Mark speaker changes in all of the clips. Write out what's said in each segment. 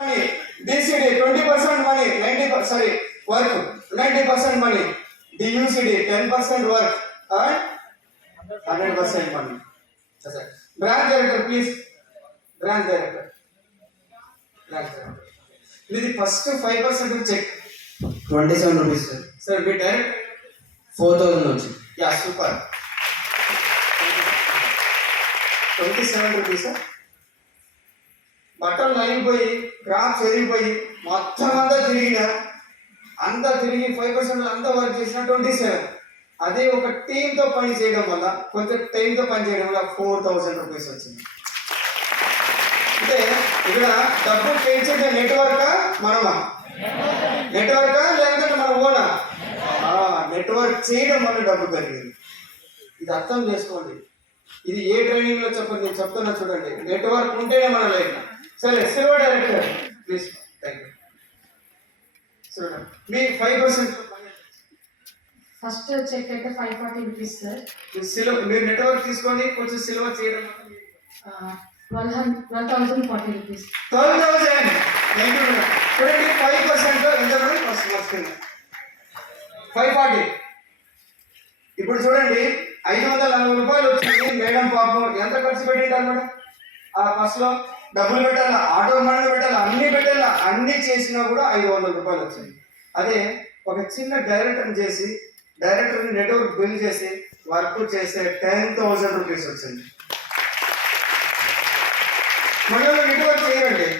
Speaker 1: DCD 20% money, 90 sorry, work 90% money. DUCD 10% work and 100% money. Yes, sir. Branch director, please. Branch director. Branch director. ఇది first five percent check
Speaker 2: twenty seven rupees sir
Speaker 1: sir మీ direct
Speaker 2: four thousand వచ్చి
Speaker 1: యా super twenty seven rupees బట్టలు నలిగిపోయి crops ఎరిగిపోయి మొత్తం అంతా తిరిగిన అంతా తిరిగి ఫైవ్ పర్సెంట్ అంతా వర్క్ చేసిన ట్వంటీ సెవెన్ అదే ఒక టీంతో పని చేయడం వల్ల కొంచెం టైంతో పని చేయడం వల్ల ఫోర్ థౌసండ్ రూపీస్ వచ్చింది. అంటే ఇక్కడ డబ్బు పెంచేది నెట్వర్క్ మనమా? నెట్వర్క్ లేదంటే మన ఓనా నెట్వర్క్ చేయడం వల్ల డబ్బు పెరిగింది. ఇది అర్థం చేసుకోండి. ఇది ఏ ట్రైనింగ్లో చెప్పండి నేను చెప్తున్నా చూడండి. నెట్వర్క్ ఉంటేనే మన లైఫ్ సరే silver director please thank you చూడండి. మీ ఫైవ్ పర్సెంట్
Speaker 3: ఫస్ట్ చెక్ అయితే five forty rupees sir
Speaker 1: silver మీరు నెట్వర్క్ తీసుకొని కొంచెం సిల్వర్ చేయడం
Speaker 3: twelve hundred twelve thousand forty rupees
Speaker 1: twelve thousand thank you చూడండి ఫైవ్ పర్సెంట్ ఎంత ఫస్ట్ వస్తుంది ఫైవ్ ఫార్టీ ఇప్పుడు చూడండి ఐదు వందల నలభై రూపాయలు వచ్చింది మేడం పాపం ఎంత ఖర్చు పెట్టింటారు మేడం? ఆ బస్సులో డబ్బులు పెట్టాలా? ఆటో మనీ పెట్టాలా? అన్ని పెట్టాలా? అన్ని చేసినా కూడా ఐదు వందల రూపాయలు వచ్చింది అదే ఒక చిన్న డైరెక్టర్ని చేసి డైరెక్టర్ నెట్వర్క్ బిల్ చేసి వర్క్ చేస్తే టెన్ థౌసండ్ రూపీస్ వచ్చింది. మనోళ్ళు నెట్వర్క్ చేయరండి.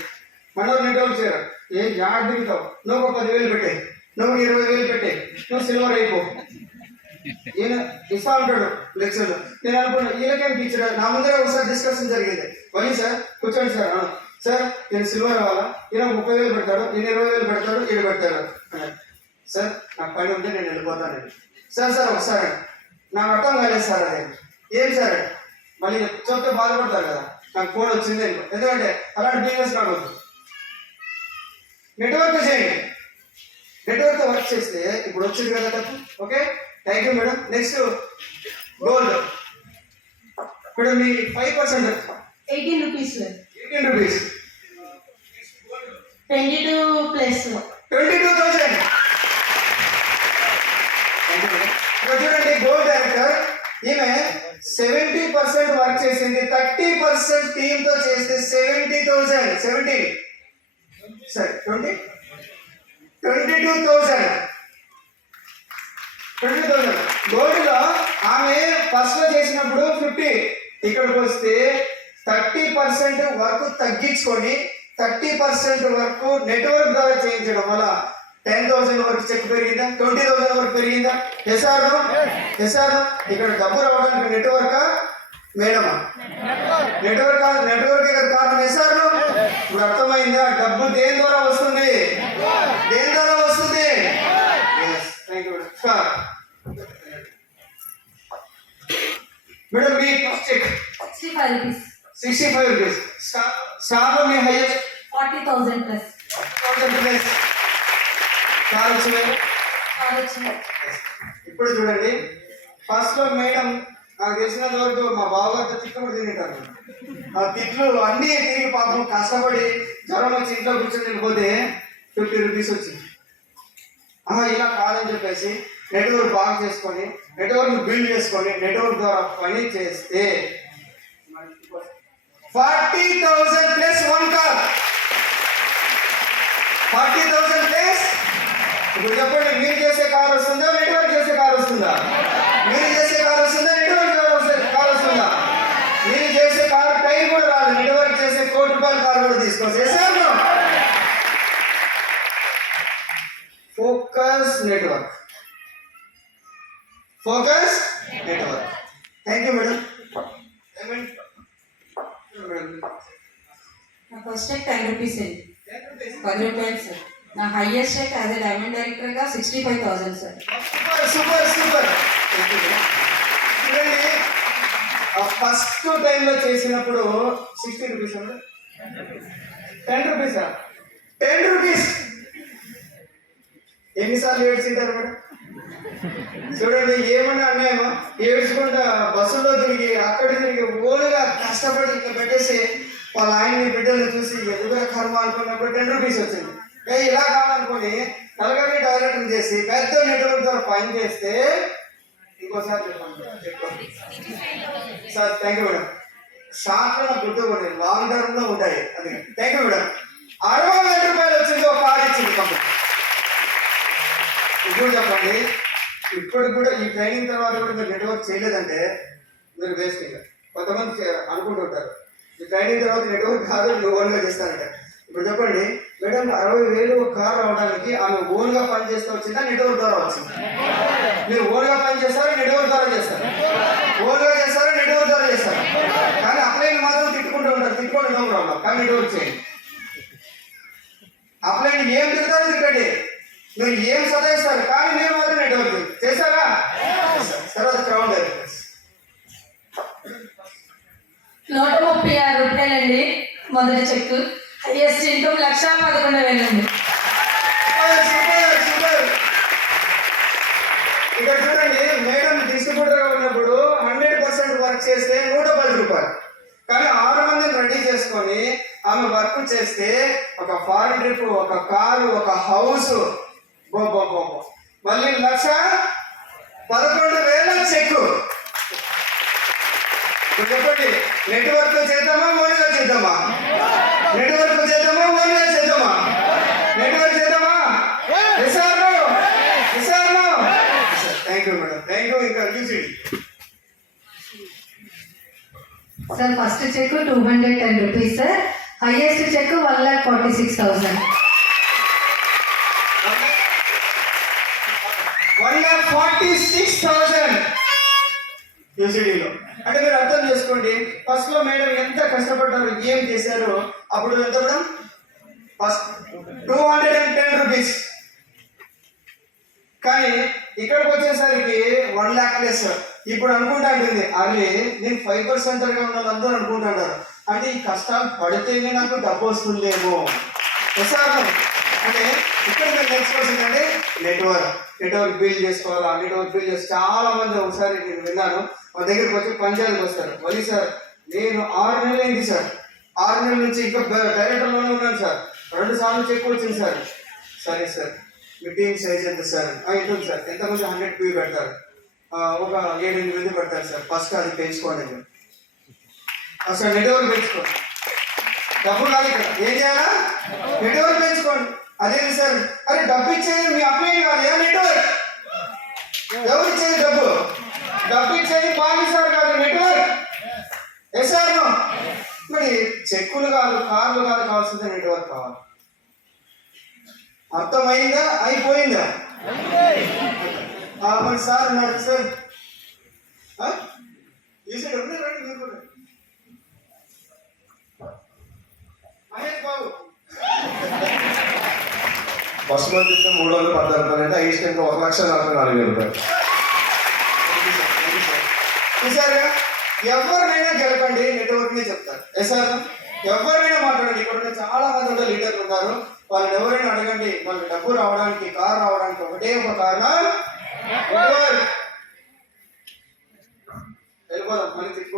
Speaker 1: మనోళ్ళు నెట్వర్క్ చేయరు. ఏం యాడ్ దిగుతావు? నువ్వు ఒక పదివేలు పెట్టే. నువ్వు ఇరవై వేలు పెట్టే. నువ్వు సిల్వర్ అయిపో. ఈయన ఇస్తా ఉంటాడు లెక్చర్ నేను అనుకున్నా ఈయనకేం టీచర్ నా ముందరే ఒకసారి డిస్కషన్ జరిగింది. మళ్ళీ సార్ కూర్చోండి సార్. సార్ నేను సిల్వర్ రావాలా? ఈయన ముప్పై వేలు పెడతాడు ఈయన ఇరవై వేలు పెడతాడు ఈయన పెడతాడు. సార్ నాకు పని ఉంటే నేను వెళ్ళిపోతాను సార్ సార్ ఒకసారి నాకు అర్థం కాలేదు సార్ అది. ఏం సార్ మళ్ళీ చెప్తే బాధపడతారు కదా. నాకు ఫోన్ వచ్చింది ఎందుకంటే అలాంటి బిజినెస్ నాకు వద్దు నెట్వర్క్ చేయండి నెట్వర్క్ వర్క్ చేస్తే ఇప్పుడు వచ్చింది కదా డబ్బు okay thank you madam next gold ఇప్పుడు మీ five percent
Speaker 3: eighteen rupees
Speaker 1: eighteen rupees
Speaker 3: twenty two plus
Speaker 1: twenty two thousand చూడండి గోల్డ్ డైరెక్టర్ ఈమె సెవెంటీ పర్సెంట్ వర్క్ చేసింది. థర్టీ పర్సెంట్ టీమ్తో చేస్తే సెవెంటీ థౌసండ్ సెవెంటీ సరే twenty twenty two thousand twenty thousand గోల్డ్లో ఆమె ఫస్ట్లో చేసినప్పుడు ఫిఫ్టీ ఇక్కడికి వస్తే థర్టీ పర్సెంట్ వర్క్ తగ్గించుకొని థర్టీ పర్సెంట్ వర్క్ నెట్వర్క్ ద్వారా చేయించడం వల్ల టెన్ థౌసండ్ వరకు చెక్ పెరిగిందా? ట్వంటీ థౌసండ్ వరకు పెరిగిందా? ఎస్ఆర్ ఎస్ఆర్ ఇక్కడ డబ్బు రావడానికి నెట్వర్క్ మేడమా నెట్వర్క్ నెట్వర్క్ కారణం? ఎస్ఆర్ ఇప్పుడు అర్థమైందా? డబ్బు దేని ద్వారా వస్తుంది? మేడం మీ first check
Speaker 3: sixty five rupees
Speaker 1: sixty five rupees star మీ highest
Speaker 3: forty thousand plus
Speaker 1: thousand plus star వచ్చింది?
Speaker 3: వచ్చింది.
Speaker 1: ఇప్పుడు చూడండి. ఫస్ట్లో మేడం నాకు తెలిసినంత వరకు మా బావగారితో తిట్టుబడి తింటారు ఆ తిట్లు అన్నీ తిరిగి పాపం కష్టపడి జ్వరం వచ్చి ఇంట్లో కూర్చొని వెళ్ళిపోతే ఫిఫ్టీ రూపీస్ వచ్చింది. ఆహా ఇలా కాదని చెప్పేసి నెట్వర్క్ బాగా చేసుకొని నెట్వర్క్ బిల్డ్ చేసుకొని నెట్వర్క్ ద్వారా పని చేస్తే forty thousand plus one car forty thousand plus? ఇప్పుడు చెప్పండి మీరు చేసే కార్ వస్తుందా నెట్వర్క్ చేసే కార్ వస్తుందా? మీరు చేసే కార్ వస్తుందా నెట్వర్క్ కార్ వస్తుందా? మీరు చేసే కార్ టైం కూడా రాదు నెట్వర్క్ చేసే కోటి రూపాయల కార్ కూడా తీసుకోవచ్చు focus network. Focus network. Thank you madam.
Speaker 4: నా ఫస్ట్ చెక్ టెన్ రూపీస్ అండి. పది రూపాయలు సార్. నా highest check as a diamond డైరెక్టర్గా sixty five thousand sir.
Speaker 1: Super super super. చూడండి ఫస్ట్ టైంలో చేసినప్పుడు sixty rupees ten రూపీసా? Ten rupees. ఎన్నిసార్లు ఏడ్చింటారు మేడం? చూడండి ఏమన్నా అన్యాయమా ఏడ్చుకుంటా బస్సులో తిరిగి అక్కడ తిరిగి ఓలుగా కష్టపడి ఇంకా పెట్టేసి వాళ్ళ ఆయన్ని మీ చూసి ఎదుగుర కర్మ అనుకున్నప్పుడు టెన్ రూపీస్ వచ్చింది. ఇలా కావాలనుకోండి నలుగురిని డైరెక్టర్ చేసి పెద్ద నెట్వర్క్ ద్వారా పని చేస్తే ఇంకోసారి చెప్పండి. చెప్పండి సార్ థ్యాంక్ యూ మేడం షార్ట్లో లాంగ్ టర్మ్లో ఉంటాయి. అది. థ్యాంక్ యూ మేడం అరవై వేల రూపాయలు వచ్చింది ఒక కార్ ఇచ్చింది కంపెనీ ఇప్పుడు చెప్పండి. ఇప్పటికి కూడా ఈ ట్రైనింగ్ తర్వాత కూడా మీరు నెట్వర్క్ చేయలేదంటే మీరు వేస్ట్ ఇంకా. కొంతమంది అనుకుంటుంటారు ఈ ట్రైనింగ్ తర్వాత నెట్వర్క్ కాదు మీరు ఓన్గా చేస్తారంటే. ఇప్పుడు చెప్పండి మేడం అరవై వేలు కార్ రావడానికి ఆమె ఓన్గా పని చేస్తూ వచ్చిందా నెట్వర్క్ ద్వారా వచ్చింది? మీరు ఓన్గా పని చేస్తారా నెట్వర్క్ ద్వారా చేస్తారు? ఓన్గా చేస్తారా నెట్వర్క్ ద్వారా చేస్తారు? కానీ అప్లైన్ మాత్రం తిట్టుకుంటూ ఉంటారు. తిట్టుకోండి నో ప్రాబ్లం కానీ నెట్వర్క్ చేయండి. అప్లైన్ ఏం తిరుగుతారో తిట్టండి మీరు ఏం సదాయిస్తారు కానీ మీరు మాత్రం నెట్వర్క్ చేశారా? తర్వాత క్రౌడ్
Speaker 4: నూట ముప్పై ఆరు రూపాయలండి. మొదటి చెక్ హైయెస్ట్ ఇన్కమ్ లక్ష పదకొండు వేలండి.
Speaker 1: ఇక్కడ చూడండి మేడం డిస్ట్రిబ్యూటర్గా ఉన్నప్పుడు హండ్రెడ్ పర్సెంట్ వర్క్ చేస్తే నూట పది రూపాయలు. కానీ ఆరు మందిని రెడీ చేసుకొని ఆమె వర్క్ చేస్తే ఒక ఫారెన్ ట్రిప్ ఒక కారు ఒక హౌస్ మళ్ళీ లక్ష పదకొండు వేల చెక్కు. చెప్పండి నెట్వర్క్ చేద్దామా ఓన్గా చేద్దామా? నెట్వర్క్ చేద్దామా ఓన్గా చేద్దామా? నెట్వర్క్ చేద్దామా? విసారణ Visarana thank you madam thank you ఇంకా చూసి
Speaker 3: sir first check two hundred ten rupees sir highest check one lakh forty six thousand
Speaker 1: lakh forty six thousand యూసిడీలో అంటే మీరు అర్థం చేసుకోండి ఫస్ట్లో మేడం ఎంత కష్టపడ్డారు ఏం చేశారు అప్పుడు ఎంత first two hundred and ten rupees కానీ ఇక్కడికి వచ్చేసరికి వన్ ల్యాక్ ప్లస్ ఇప్పుడు అనుకుంటా ఉంటుంది అరే నేను ఫైవ్ పర్సెంట్గా ఉన్న వాళ్ళందరూ అనుకుంటారు అంటే ఈ కష్టాలు పడితేనే నాకు డబ్బు వస్తుందేమో. ప్రసారం అంటే ఇక్కడ మీరు నేర్చుకోవాల్సింది అంటే నెట్వర్క్ నెట్వర్క్ బిల్డ్ చేసుకోవాలా నెట్వర్క్ బిల్డ్ చేసి చాలా మంది ఒకసారి నేను విన్నాను. మా దగ్గరికి వచ్చి పంచాయతీకి వస్తారు. మళ్ళీ సార్ నేను ఆరు నెలలు అయింది సార్. ఆరు నెలల నుంచి ఇంకా డైరెక్టర్లోనే ఉన్నాను సార్. రెండు సార్లు చెక్ వచ్చింది సార్. సరే సార్ మీ టీమ్ సైజ్ ఎంత సార్? ఎంత ఉంది సార్? ఎంతమంది హండ్రెడ్ పీ పెడతారు? ఒక ఏడు ఎనిమిది మంది పెడతారు సార్. ఫస్ట్ అది పెంచుకోండి మీరు. అసలు నెట్వర్క్ పెంచుకోండి. డబ్బు కాదు ఇక్కడ. ఏం చేయాలా? నెట్వర్క్ పెంచుకోండి. అదేంటి సార్? అరే డబ్బు ఇచ్చేది మీ అమ్మాయి కాదు ఏ నెట్వర్క్? ఎవరు ఇచ్చేది డబ్బు? డబ్బు ఇచ్చేది పాలి సార్ కాదు నెట్వర్క్. ఎస్ సార్ మరి చెక్కులు కాదు కార్లు కాదు కావాల్సిందే నెట్వర్క్ కావాలి. అర్థమైందా? అయిపోయిందా? మరి సార్ ఉన్నారు సార్. ఆ? ఈ సైడ్ ఉంది, రండి మీరు కూడా. మహేష్ బాబు.
Speaker 5: ఫస్ట్ మంత్ ఇస్తే మూడు వందల పద్నాలుగు రూపాయలు అంటే ఐదు ఇంకా ఒక లక్ష నలభై నాలుగు వేల రూపాయలు.
Speaker 1: చూసారుగా ఎవరినైనా గెలకండి నెట్వర్క్ని చెప్తారు ఎసార్ ఎవరైనా మాట్లాడండి. ఇక్కడ ఉన్న చాలా మంది ఉన్న లీడర్లు ఉన్నారు వాళ్ళని ఎవరైనా అడగండి. వాళ్ళకి డబ్బు రావడానికి కార్ రావడానికి ఒకటే ఒక కారణం. వెళ్ళిపోదాం. మళ్ళీ తిట్టుకుంటాం.